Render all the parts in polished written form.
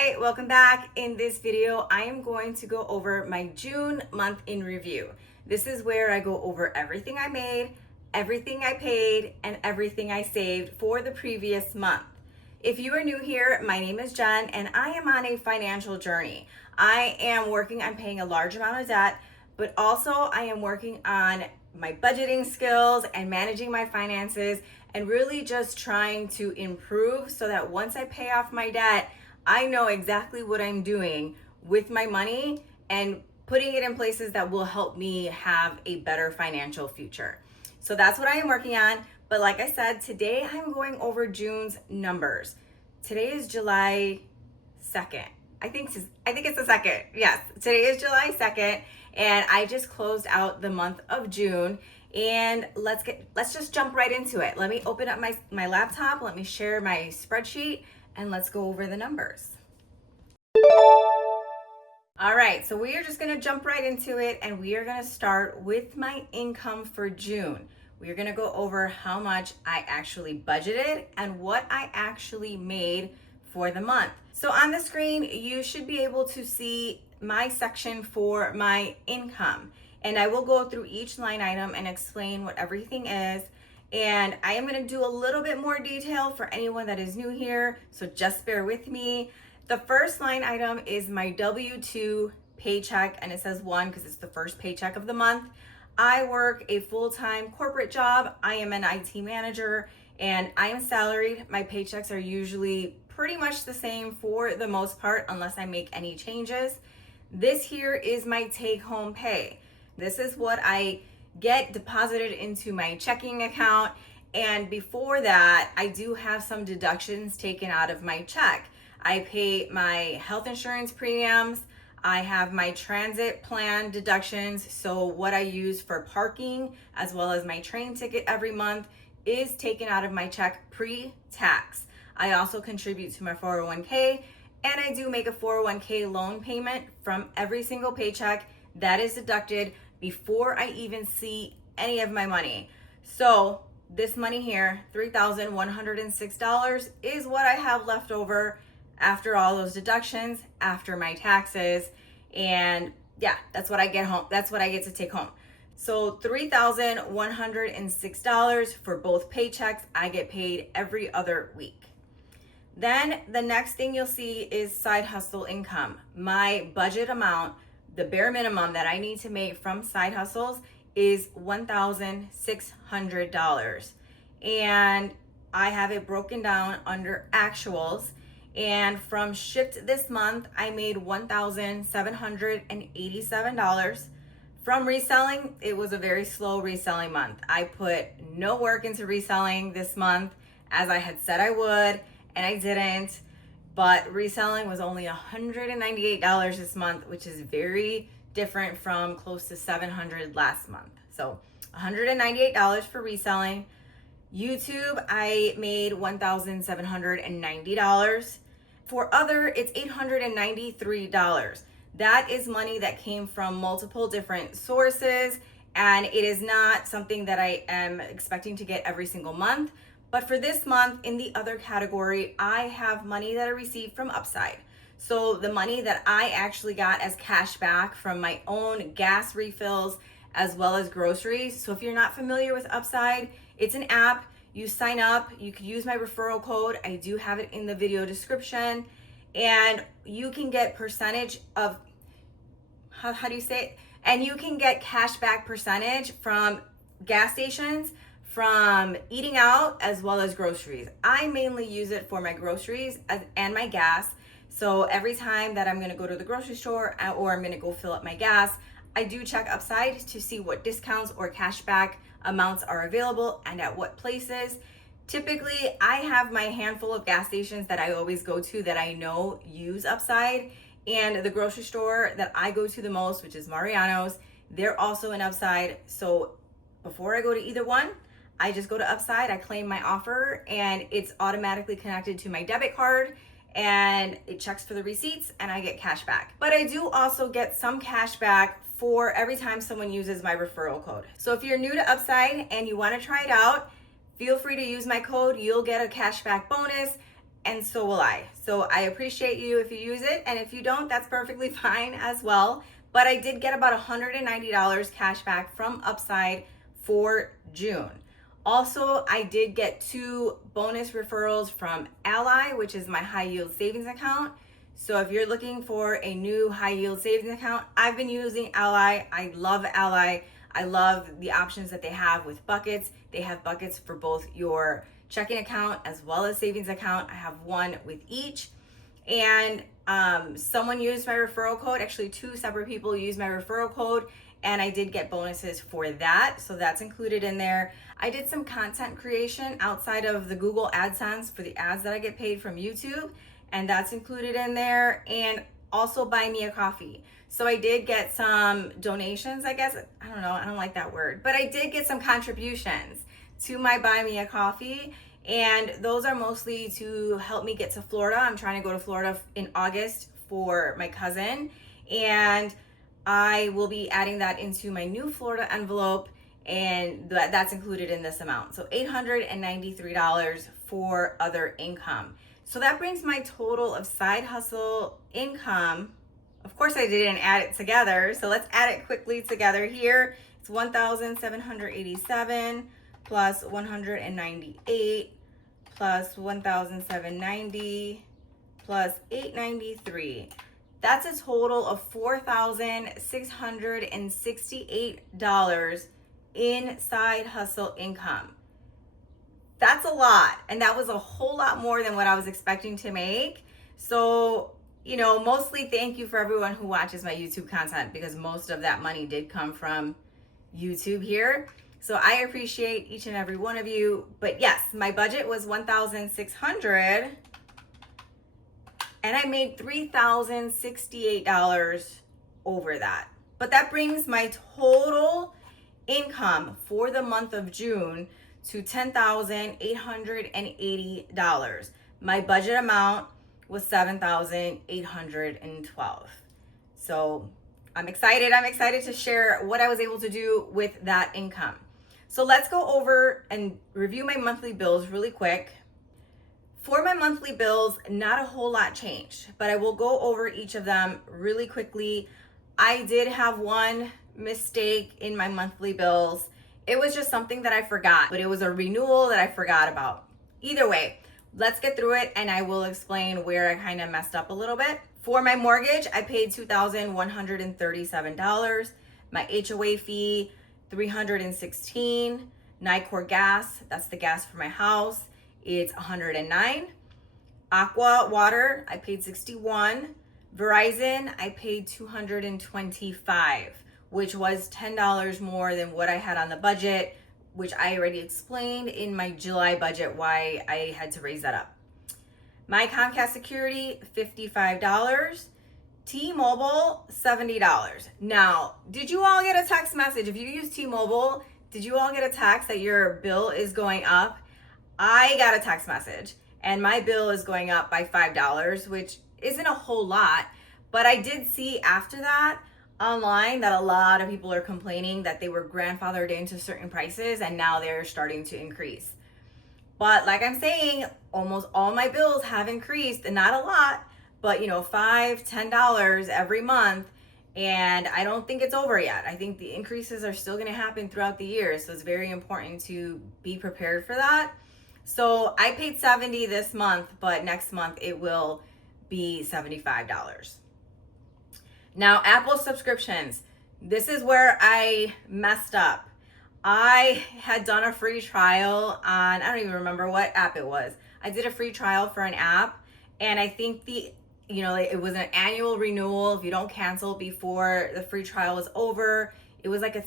Hi, welcome back. In this video, I am going to go over my June month in review. This is where I go over everything I made, everything I paid, and everything I saved for the previous month. If you are new here, my name is Jen, and I am on a financial journey. I am working on paying a large amount of debt, but also I am working on my budgeting skills and managing my finances and really just trying to improve so that once I pay off my debt, I know exactly what I'm doing with my money and putting it in places that will help me have a better financial future. So that's what I am working on. But like I said, today I'm going over June's numbers. Today is July 2nd. I think it's the 2nd. Yes, today is July 2nd, and I just closed out the month of June. And let's just jump right into it. Let me open up my laptop, let me share my spreadsheet, and let's go over the numbers. All right, so we are just gonna jump right into it, and we are gonna start with my income for June. We are gonna go over how much I actually budgeted and what I actually made for the month. So on the screen, you should be able to see my section for my income. And I will go through each line item and explain what everything is. And I am going to do a little bit more detail for anyone that is new here, so just bear with me. The first line item is my W-2 paycheck, and it says 1 because it's the first paycheck of the month. I work a full-time corporate job. I am an IT manager, and I am salaried. My paychecks are usually pretty much the same for the most part, unless I make any changes. This here is my take-home pay. This is what I get deposited into my checking account. And before that, I do have some deductions taken out of my check. I pay my health insurance premiums. I have my transit plan deductions. So what I use for parking as well as my train ticket every month is taken out of my check pre-tax. I also contribute to my 401k, and I do make a 401k loan payment from every single paycheck. That is deducted before I even see any of my money. So this money here, $3,106, is what I have left over after all those deductions, after my taxes. And yeah, that's what I get home. That's what I get to take home. So $3,106 for both paychecks. I get paid every other week. Then the next thing you'll see is side hustle income. My budget amount, the bare minimum that I need to make from side hustles is $1,600. And I have it broken down under actuals. And from shipped this month, I made $1,787. From reselling, it was a very slow reselling month. I put no work into reselling this month as I had said I would, and I didn't. But reselling was only $198 this month, which is very different from close to $700 last month. So $198 for reselling. YouTube, I made $1,790. For other, it's $893. That is money that came from multiple different sources, and it is not something that I am expecting to get every single month. But for this month, in the other category, I have money that I received from Upside. So the money that I actually got as cash back from my own gas refills as well as groceries. So if you're not familiar with Upside, it's an app. You sign up, you could use my referral code. I do have it in the video description. And you can get percentage of, how do you say it? And you can get cash back percentage from gas stations, from eating out, as well as groceries. I mainly use it for my groceries and my gas. So every time that I'm gonna go to the grocery store or I'm gonna go fill up my gas, I do check Upside to see what discounts or cashback amounts are available and at what places. Typically, I have my handful of gas stations that I always go to that I know use Upside. And the grocery store that I go to the most, which is Mariano's, they're also in Upside. So before I go to either one, I just go to Upside, I claim my offer, and it's automatically connected to my debit card, and it checks for the receipts, and I get cash back. But I do also get some cash back for every time someone uses my referral code. So if you're new to Upside and you want to try it out, feel free to use my code. You'll get a cashback bonus, and so will I. So I appreciate you if you use it, and if you don't, that's perfectly fine as well. But I did get about $190 cash back from Upside for June. Also, I did get 2 bonus referrals from Ally, which is my high yield savings account. So if you're looking for a new high yield savings account, I've been using Ally. I love Ally. I love the options that they have with buckets. They have buckets for both your checking account as well as savings account. I have one with each. And someone used my referral code. Actually, 2 separate people used my referral code, and I did get bonuses for that. So that's included in there. I did some content creation outside of the Google AdSense for the ads that I get paid from YouTube, and that's included in there. And also buy me a coffee. So I did get some donations, I guess. I don't know, I don't like that word, but I did get some contributions to my buy me a coffee. And those are mostly to help me get to Florida. I'm trying to go to Florida in August for my cousin. And I will be adding that into my new Florida envelope. And that's included in this amount. So $893 for other income. So that brings my total of side hustle income. Of course, I didn't add it together. So let's add it quickly together here. It's 1,787 plus 198 plus 1,790 plus 893. That's a total of $4,668 in side hustle income. That's a lot, and that was a whole lot more than what I was expecting to make. So, mostly thank you for everyone who watches my YouTube content, because most of that money did come from YouTube here. So I appreciate each and every one of you. But yes, my budget was $1,600, and I made $3,068 over that. But that brings my total income for the month of June to $10,880. My budget amount was $7,812. So I'm excited to share what I was able to do with that income. So let's go over and review my monthly bills really quick. For my monthly bills, not a whole lot changed, but I will go over each of them really quickly. I did have one mistake in my monthly bills. It was just something that I forgot, but it was a renewal that I forgot about. Either way, let's get through it and I will explain where I kind of messed up a little bit. For my mortgage, I paid $2,137. My HOA fee, $316. Nicor gas, that's the gas for my house, it's $109. Aqua water, I paid $61. Verizon, I paid $225, which was $10 more than what I had on the budget, which I already explained in my July budget why I had to raise that up. My Comcast security, $55. T-Mobile, $70. Now, did you all get a text message? If you use T-Mobile, did you all get a text that your bill is going up? I got a text message, and my bill is going up by $5, which isn't a whole lot, but I did see after that online that a lot of people are complaining that they were grandfathered into certain prices and now they're starting to increase. But like I'm saying, almost all my bills have increased, and not a lot, but $5, $10 every month. And I don't think it's over yet. I think the increases are still going to happen throughout the year. So it's very important to be prepared for that. So I paid $70 this month, but next month it will be $75. Now, Apple subscriptions. This is where I messed up. I had done a free trial on, I don't even remember what app it was. I did a free trial for an app, and I think it was an annual renewal. If you don't cancel before the free trial is over, it was like a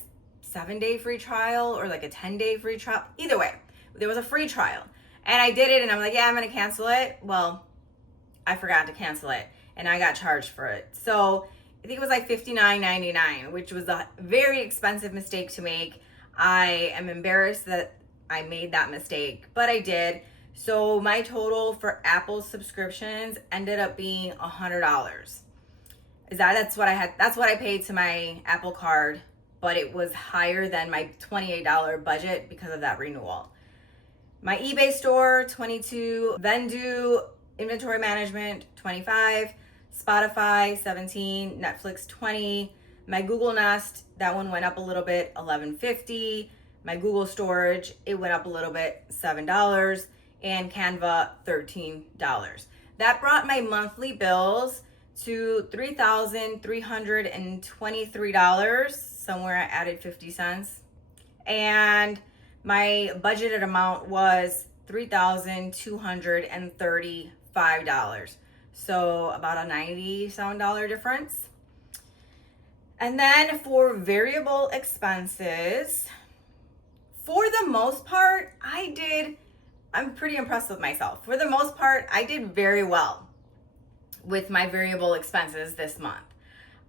7-day free trial or like a 10-day free trial. Either way, there was a free trial, and I did it, and I'm like, yeah, I'm going to cancel it. Well, I forgot to cancel it, and I got charged for it. So I think it was like $59.99, which was a very expensive mistake to make. I am embarrassed that I made that mistake, but I did. So my total for Apple subscriptions ended up being $100. That's what I had. That's what I paid to my Apple card, but it was higher than my $28 budget because of that renewal. My eBay store, $22. Vendu, inventory management, 25, Spotify, 17, Netflix, 20, my Google Nest, that one went up a little bit, $11.50. My Google storage, it went up a little bit, $7, and Canva, $13. That brought my monthly bills to $3,323. Somewhere I added 50 cents. And my budgeted amount was $3,235. So about a $90 difference. And then for variable expenses, for the most part, I'm pretty impressed with myself. For the most part, I did very well with my variable expenses this month.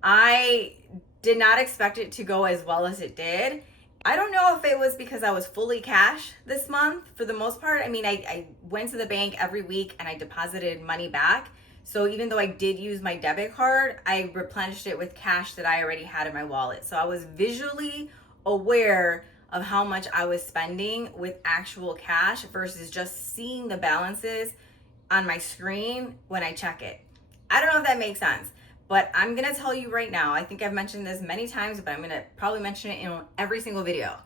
I did not expect it to go as well as it did. I don't know if it was because I was fully cash this month for the most part. I mean, I went to the bank every week and I deposited money back. So even though I did use my debit card, I replenished it with cash that I already had in my wallet. So I was visually aware of how much I was spending with actual cash versus just seeing the balances on my screen when I check it. I don't know if that makes sense, but I'm gonna tell you right now, I think I've mentioned this many times, but I'm gonna probably mention it in every single video.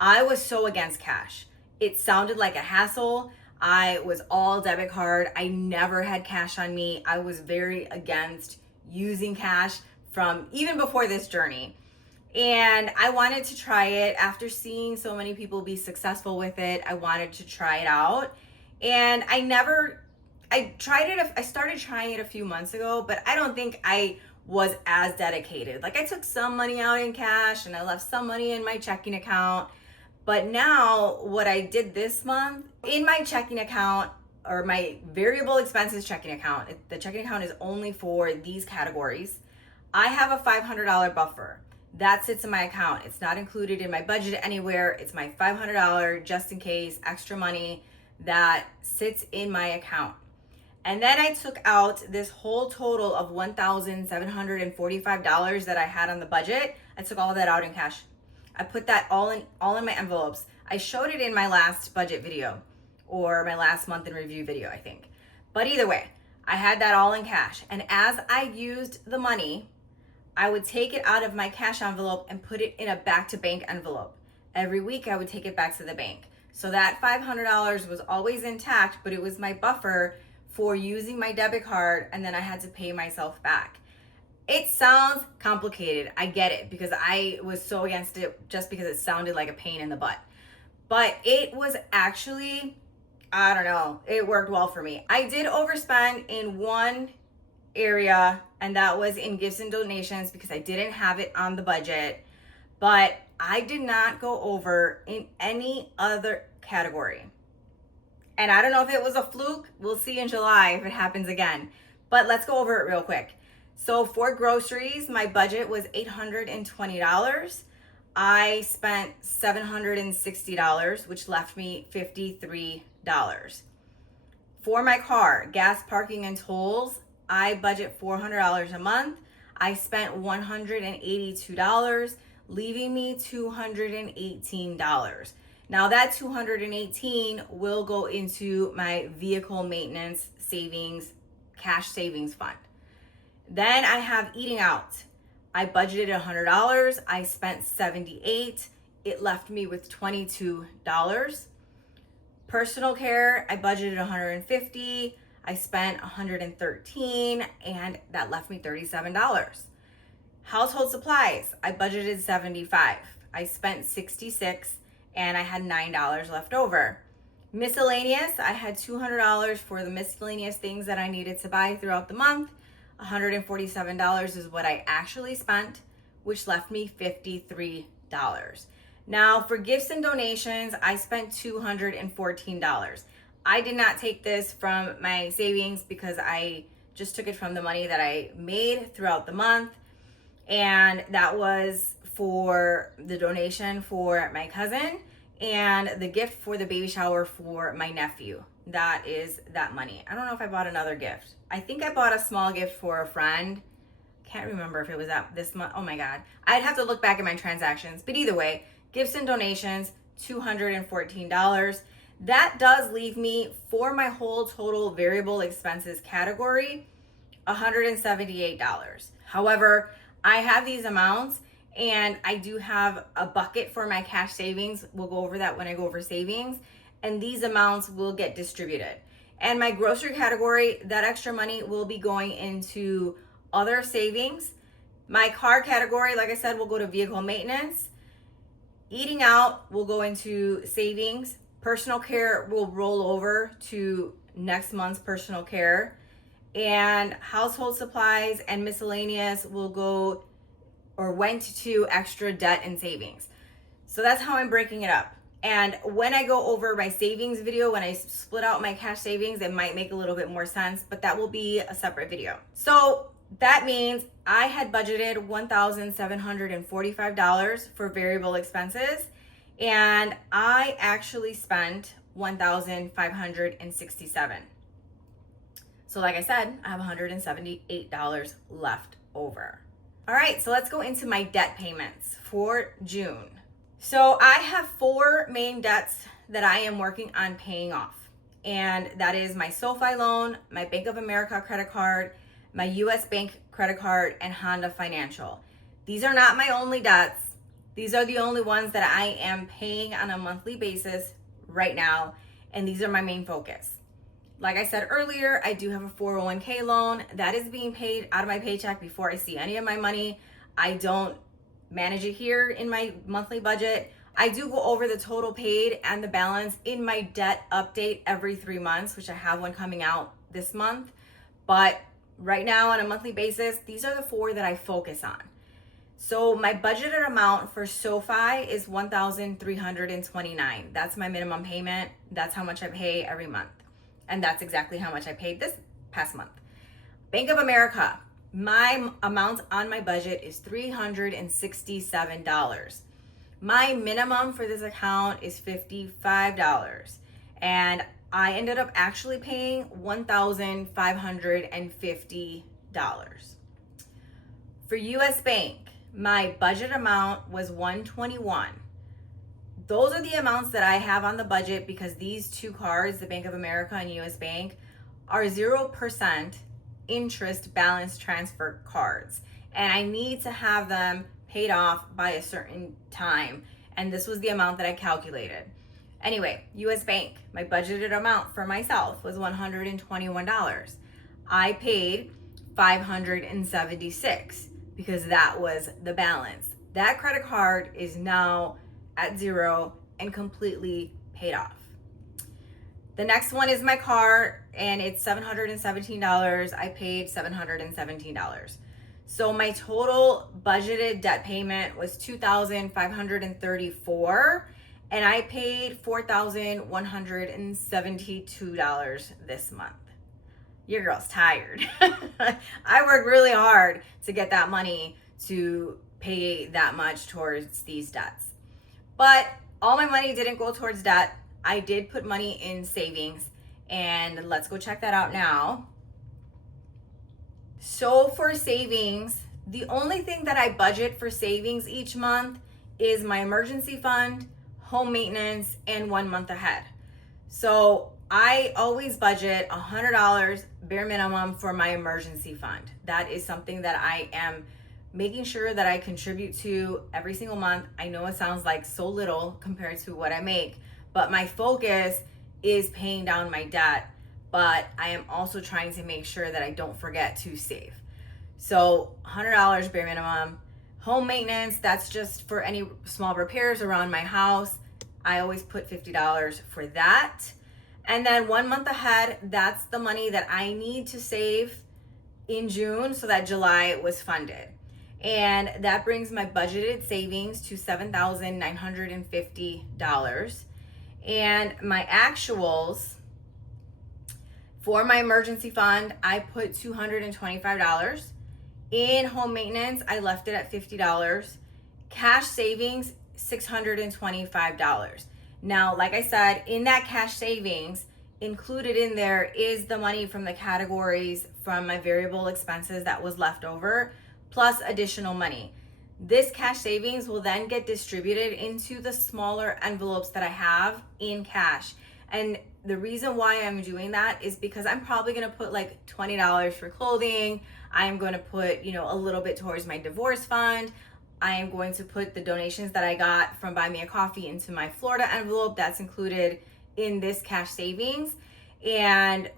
I was so against cash. It sounded like a hassle. I was all debit card. I never had cash on me. I was very against using cash from even before this journey. And I wanted to try it after seeing so many people be successful with it. I wanted to try it out. And I started trying it a few months ago, but I don't think I was as dedicated. Like I took some money out in cash and I left some money in my checking account. But now what I did this month in my checking account, or my variable expenses checking account, the checking account is only for these categories. I have a $500 buffer. That sits in my account. It's not included in my budget anywhere. It's my $500 just in case extra money that sits in my account. And then I took out this whole total of $1,745 that I had on the budget. I took all of that out in cash. I put that all in my envelopes. I showed it in my last budget video or my last month in review video, I think. But either way, I had that all in cash. And as I used the money, I would take it out of my cash envelope and put it in a back to bank envelope. Every week I would take it back to the bank. So that $500 was always intact, but it was my buffer for using my debit card, and then I had to pay myself back. It sounds complicated. I get it, because I was so against it just because it sounded like a pain in the butt. But it was actually, I don't know, it worked well for me. I did overspend in one area, and that was in gifts and donations because I didn't have it on the budget. But I did not go over in any other category. And I don't know if it was a fluke. We'll see in July if it happens again. But let's go over it real quick. So for groceries, my budget was $820. I spent $760, which left me $53. For my car, gas, parking, and tolls, I budget $400 a month. I spent $182, leaving me $218. Now that $218 will go into my vehicle maintenance savings, cash savings fund. Then I have eating out. I budgeted $100. I spent $78. It left me with $22. Personal care, I budgeted $150. I spent $113, and that left me $37. Household supplies, I budgeted $75. I spent $66, and I had $9 left over. Miscellaneous, I had $200 for the miscellaneous things that I needed to buy throughout the month. $147 is what I actually spent, which left me $53. Now for gifts and donations, I spent $214. I did not take this from my savings because I just took it from the money that I made throughout the month. And that was for the donation for my cousin and the gift for the baby shower for my nephew. That is that money. I don't know if I bought another gift. I think I bought a small gift for a friend. Can't remember if it was that this month. Oh my God. I'd have to look back at my transactions. But either way, gifts and donations, $214. That does leave me, for my whole total variable expenses category, $178. However, I have these amounts and I do have a bucket for my cash savings. We'll go over that when I go over savings, and these amounts will get distributed. And my grocery category, that extra money will be going into other savings. My car category, like I said, will go to vehicle maintenance. Eating out will go into savings. Personal care will roll over to next month's personal care. And household supplies and miscellaneous will go or went to extra debt and savings. So that's how I'm breaking it up. And when I go over my savings video, when I split out my cash savings, it might make a little bit more sense, but that will be a separate video. So that means I had budgeted $1,745 for variable expenses, and I actually spent $1,567. So like I said, I have $178 left over. All right, so let's go into my debt payments for June. So I have 4 main debts that I am working on paying off. And that is my SoFi loan, my Bank of America credit card, my US Bank credit card, and Honda Financial. These are not my only debts. These are the only ones that I am paying on a monthly basis right now. And these are my main focus. Like I said earlier, I do have a 401k loan that is being paid out of my paycheck before I see any of my money. I don't manage it here in my monthly budget. I do go over the total paid and the balance in my debt update every 3 months, which I have one coming out this month. But right now on a monthly basis, these are the 4 that I focus on. So my budgeted amount for SoFi is $1,329. That's my minimum payment. That's how much I pay every month. And that's exactly how much I paid this past month. Bank of America, my amount on my budget is $367. My minimum for this account is $55. And I ended up actually paying $1,550. For US Bank, my budget amount was $121. Those are the amounts that I have on the budget because these 2 cards, the Bank of America and US Bank, are 0% interest balance transfer cards. And I need to have them paid off by a certain time. And this was the amount that I calculated. Anyway, US Bank, my budgeted amount for myself was $121. I paid $576 because that was the balance. That credit card is now at 0 and completely paid off. The next one is my car, and it's $717. I paid $717. So my total budgeted debt payment was $2,534, and I paid $4,172 this month. Your girl's tired. I worked really hard to get that money to pay that much towards these debts. But all my money didn't go towards debt. I did put money in savings, and let's go check that out now. So for savings, the only thing that I budget for savings each month is my emergency fund, home maintenance, and 1 month ahead. So I always budget $100 bare minimum for my emergency fund. That is something that I am making sure that I contribute to every single month. I know it sounds like so little compared to what I make, but my focus is paying down my debt, but I am also trying to make sure that I don't forget to save. So $100 bare minimum. Home maintenance, that's just for any small repairs around my house. I always put $50 for that. And then 1 month ahead, that's the money that I need to save in June so that July was funded. And that brings my budgeted savings to $7,950. And my actuals for my emergency fund, I put $225. In home maintenance, I left it at $50. Cash savings, $625. Now, like I said, in that cash savings, included in there is the money from the categories from my variable expenses that was left over, plus additional money. This cash savings will then get distributed into the smaller envelopes that I have in cash. And the reason why I'm doing that is because I'm probably gonna put like $20 for clothing. I'm gonna put, a little bit towards my divorce fund. I am going to put the donations that I got from Buy Me a Coffee into my Florida envelope. That's included in this cash savings. And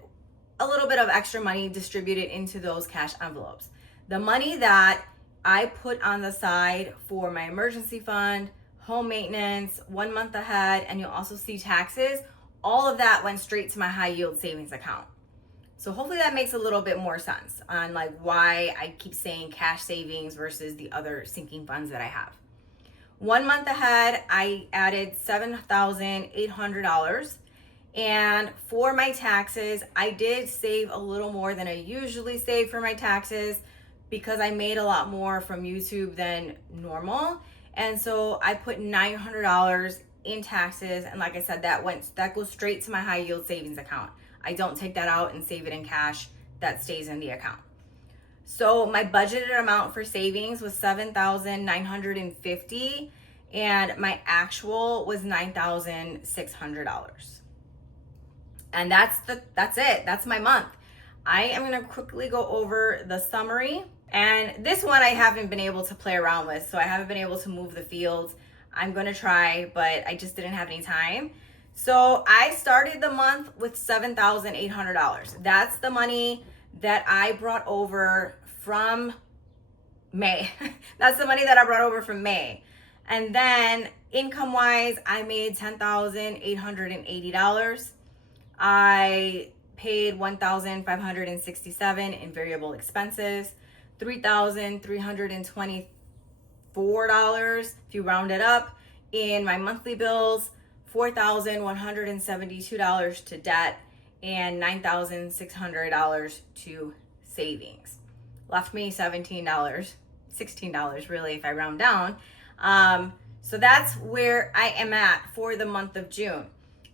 a little bit of extra money distributed into those cash envelopes. The money that I put on the side for my emergency fund, home maintenance, 1 month ahead, and you'll also see taxes, all of that went straight to my high yield savings account. So hopefully that makes a little bit more sense on like why I keep saying cash savings versus the other sinking funds that I have. 1 month ahead, I added $7,800. And for my taxes, I did save a little more than I usually save for my taxes because I made a lot more from YouTube than normal. And so I put $900 in taxes. And like I said, that goes straight to my high yield savings account. I don't take that out and save it in cash. That stays in the account. So my budgeted amount for savings was $7,950 and my actual was $9,600. And that's it. That's my month. I am going to quickly go over the summary. And this one I haven't been able to play around with. So I haven't been able to move the fields. I'm going to try, but I just didn't have any time. So I started the month with $7,800. That's the money that I brought over from May. That's the money that I brought over from May. And then income wise, I made $10,880. I paid $1,567 in variable expenses, $3,324 if you round it up in my monthly bills, $4,172 to debt, and $9,600 to savings. Left me $17, $16 really if I round down. So that's where I am at for the month of June.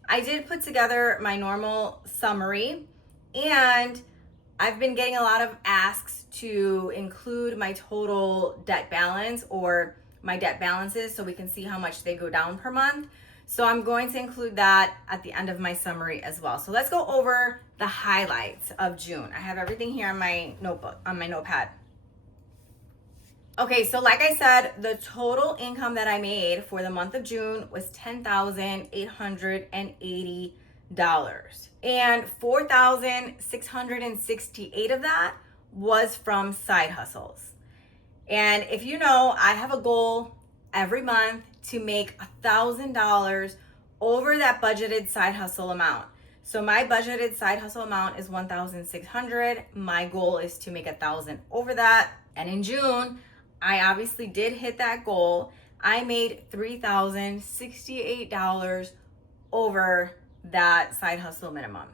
I did put together my normal summary, and I've been getting a lot of asks to include my total debt balance or my debt balances so we can see how much they go down per month. So I'm going to include that at the end of my summary as well. So let's go over the highlights of June. I have everything here on my notepad. Okay, so like I said, the total income that I made for the month of June was $10,880. And $4,668 of that was from side hustles. And if you know, I have a goal every month to make $1,000 over that budgeted side hustle amount. So my budgeted side hustle amount is $1,600. My goal is to make $1,000 over that. And in June, I obviously did hit that goal. I made $3,068 over that side hustle minimum.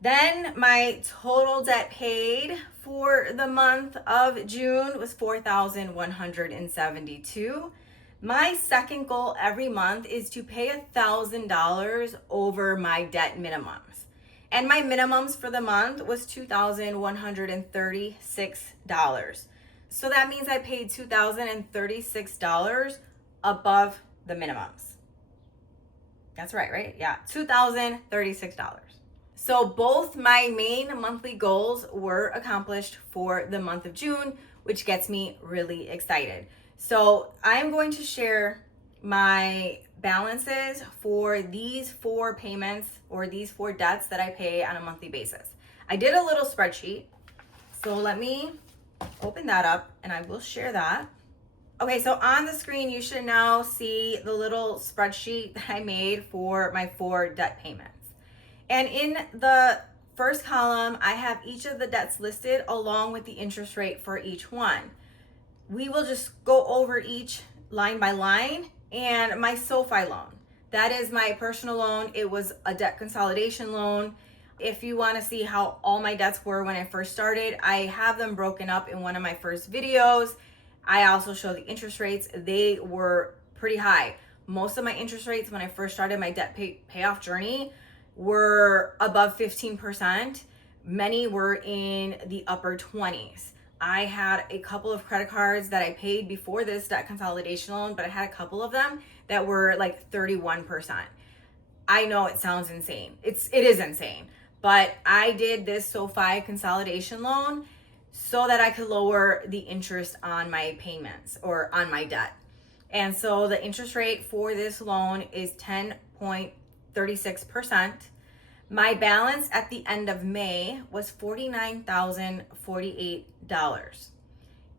Then my total debt paid for the month of June was $4,172. My second goal every month is to pay $1,000 over my debt minimums. And my minimums for the month was $2,136. So that means I paid $2,036 above the minimums. That's right? Yeah, $2,036. So both my main monthly goals were accomplished for the month of June, which gets me really excited. So I'm going to share my balances for these 4 payments or these 4 debts that I pay on a monthly basis. I did a little spreadsheet. So let me open that up and I will share that. Okay, so on the screen, you should now see the little spreadsheet that I made for my 4 debt payments. And in the first column, I have each of the debts listed along with the interest rate for each one. We will just go over each line by line. And my SoFi loan, that is my personal loan. It was a debt consolidation loan. If you want to see how all my debts were when I first started, I have them broken up in one of my first videos. I also show the interest rates. They were pretty high. Most of my interest rates when I first started my debt payoff journey were above 15%. Many were in the upper 20s. I had a couple of credit cards that I paid before this debt consolidation loan, but I had a couple of them that were like 31%. I know it sounds insane. It is insane. But I did this SoFi consolidation loan so that I could lower the interest on my payments or on my debt. And so the interest rate for this loan is 10.36%. My balance at the end of May was $49,048.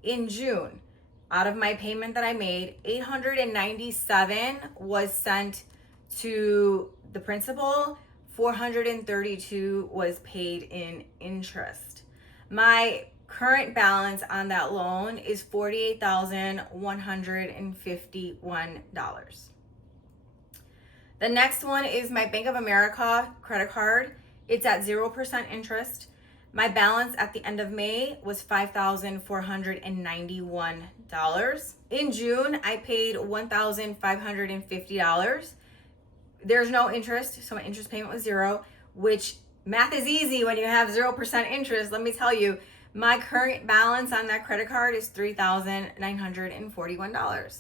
In June, out of my payment that I made, $897 was sent to the principal, $432 was paid in interest. My current balance on that loan is $48,151. The next one is my Bank of America credit card. It's at 0% interest. My balance at the end of May was $5,491. In June, I paid $1,550. There's no interest, so my interest payment was zero, which math is easy when you have 0% interest. Let me tell you, my current balance on that credit card is $3,941.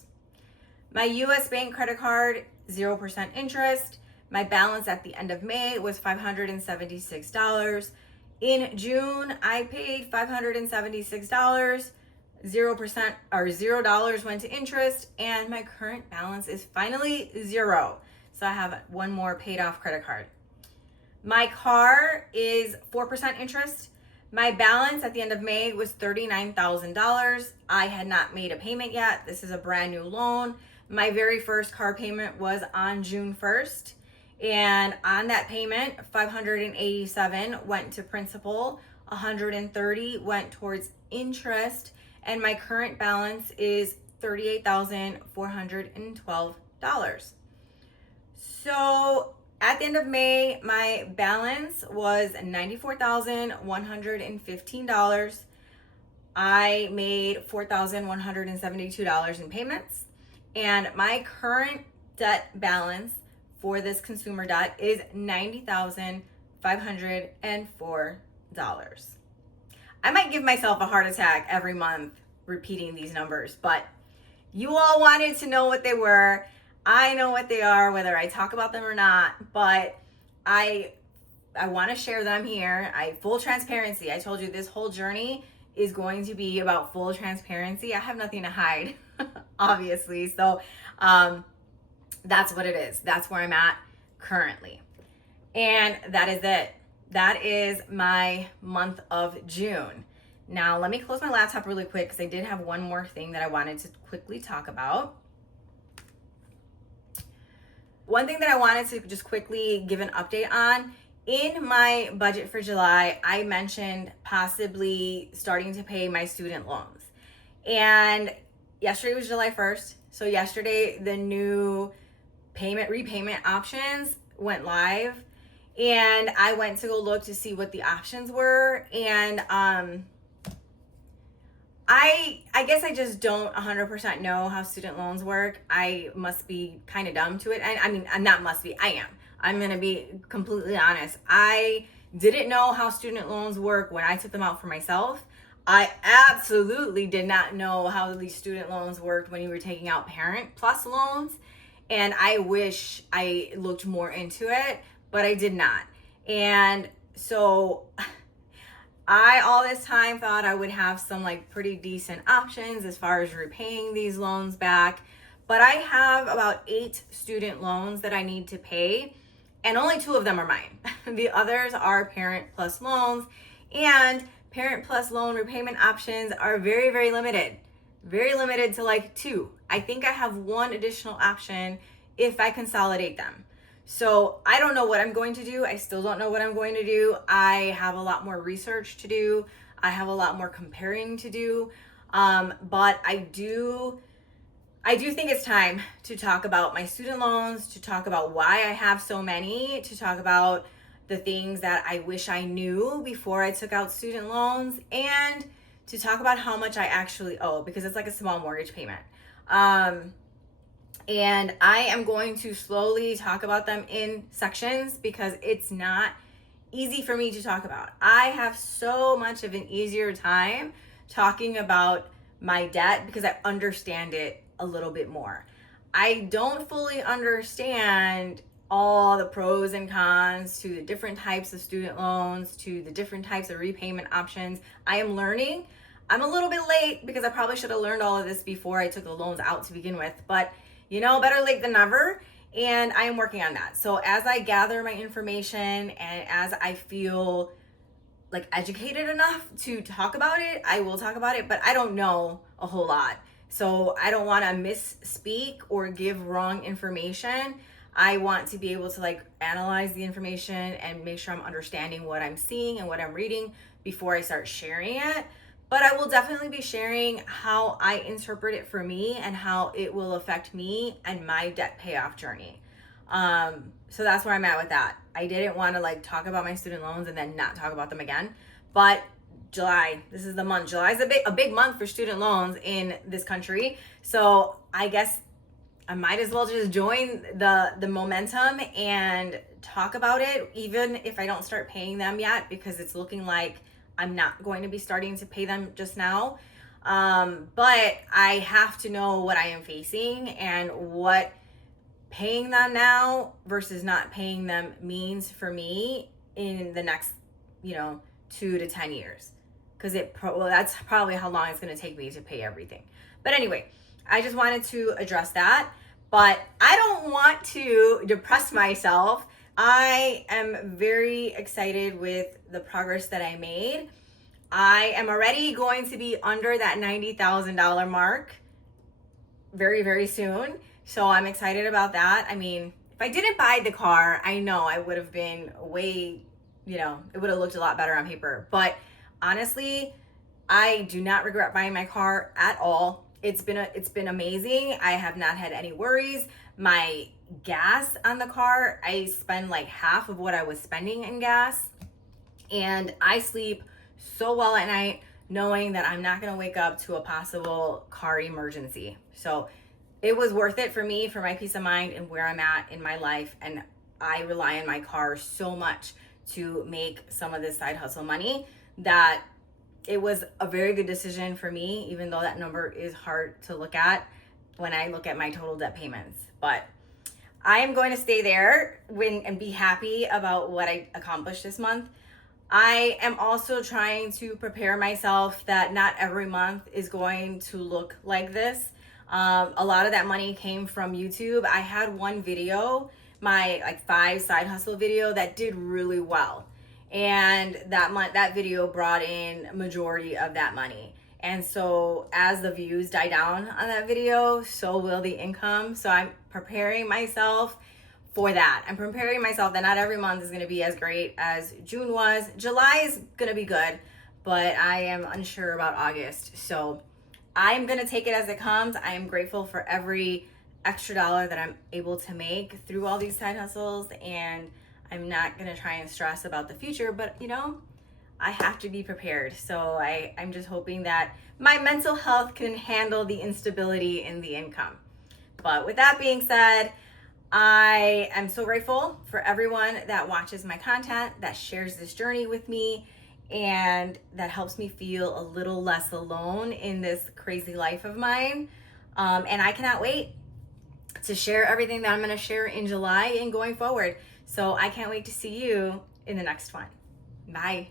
My US Bank credit card, 0% interest. My balance at the end of May was $576. In June, I paid $576. 0% or $0 went to interest, and my current balance is finally zero. So I have one more paid off credit card. My car is 4% interest. My balance at the end of May was $39,000. I had not made a payment yet. This is a brand new loan. My very first car payment was on June 1st. And on that payment, $587 went to principal, $130 went towards interest, and my current balance is $38,412. So at the end of May, my balance was $94,115. I made $4,172 in payments, and my current debt balance for this consumer debt is $90,504. I might give myself a heart attack every month repeating these numbers, but you all wanted to know what they were. I know what they are, whether I talk about them or not, but I want to share them here. Full transparency. I told you this whole journey is going to be about full transparency. I have nothing to hide, obviously. So that's what it is. That's where I'm at currently. And that is it. That is my month of June. Now, let me close my laptop really quick because I did have one more thing that I wanted to quickly talk about. One thing that I wanted to just quickly give an update on, in my budget for July, I mentioned possibly starting to pay my student loans. And yesterday was July 1st. So yesterday, the new repayment options went live. And I went to go look to see what the options were. And I guess I just don't 100% know how student loans work. I must be kind of dumb to it. I mean, I'm not must be, I am. I'm going to be completely honest. I didn't know how student loans work when I took them out for myself. I absolutely did not know how these student loans worked when you were taking out Parent Plus loans. And I wish I looked more into it, but I did not. And so I all this time thought I would have some like pretty decent options as far as repaying these loans back. But I have about 8 student loans that I need to pay, and only 2 of them are mine. The others are Parent Plus loans, and Parent Plus loan repayment options are very, very limited. Very limited to like 2. I think I have 1 additional option if I consolidate them. So I don't know what I'm going to do. I still don't know what I'm going to do. I have a lot more research to do. I have a lot more comparing to do. But I do think it's time to talk about my student loans, to talk about why I have so many, to talk about the things that I wish I knew before I took out student loans, and to talk about how much I actually owe, because it's like a small mortgage payment. And I am going to slowly talk about them in sections because it's not easy for me to talk about. I have so much of an easier time talking about my debt because I understand it a little bit more. I don't fully understand all the pros and cons to the different types of student loans, to the different types of repayment options. I am learning. I'm a little bit late because I probably should have learned all of this before I took the loans out to begin with, but better late than never. And I am working on that. So as I gather my information and as I feel like educated enough to talk about it, I will talk about it, but I don't know a whole lot. So I don't want to misspeak or give wrong information. I want to be able to like analyze the information and make sure I'm understanding what I'm seeing and what I'm reading before I start sharing it. But I will definitely be sharing how I interpret it for me and how it will affect me and my debt payoff journey. So that's where I'm at with that. I didn't want to like talk about my student loans and then not talk about them again. But July, this is the month. July is a big month for student loans in this country. So I guess I might as well just join the momentum and talk about it, even if I don't start paying them yet, because it's looking like I'm not going to be starting to pay them just now. But I have to know what I am facing and what paying them now versus not paying them means for me in the next, 2 to 10 years. Because that's probably how long it's going to take me to pay everything. But anyway, I just wanted to address that. But I don't want to depress myself. I am very excited with the progress that I made. I am already going to be under that $90,000 mark very, very soon. So I'm excited about that. I mean, if I didn't buy the car, I know I would have been way, it would have looked a lot better on paper. But honestly, I do not regret buying my car at all. It's been amazing. I have not had any worries. My gas on the car, I spend like half of what I was spending in gas. And I sleep so well at night knowing that I'm not going to wake up to a possible car emergency. So it was worth it for me, for my peace of mind and where I'm at in my life. And I rely on my car so much to make some of this side hustle money that it was a very good decision for me, even though that number is hard to look at when I look at my total debt payments. But I am going to stay there and be happy about what I accomplished this month. I am also trying to prepare myself that not every month is going to look like this. A lot of that money came from YouTube. I had one video, my like 5 side hustle video, that did really well. And that video brought in a majority of that money. And so as the views die down on that video, so will the income. So I'm preparing myself for that. I'm preparing myself that not every month is going to be as great as June was. July is going to be good, but I am unsure about August. So I'm going to take it as it comes. I am grateful for every extra dollar that I'm able to make through all these side hustles, and I'm not going to try and stress about the future, but I have to be prepared. So I'm just hoping that my mental health can handle the instability in the income. But with that being said, I am so grateful for everyone that watches my content, that shares this journey with me, and that helps me feel a little less alone in this crazy life of mine. And I cannot wait to share everything that I'm going to share in July and going forward. So I can't wait to see you in the next one. Bye.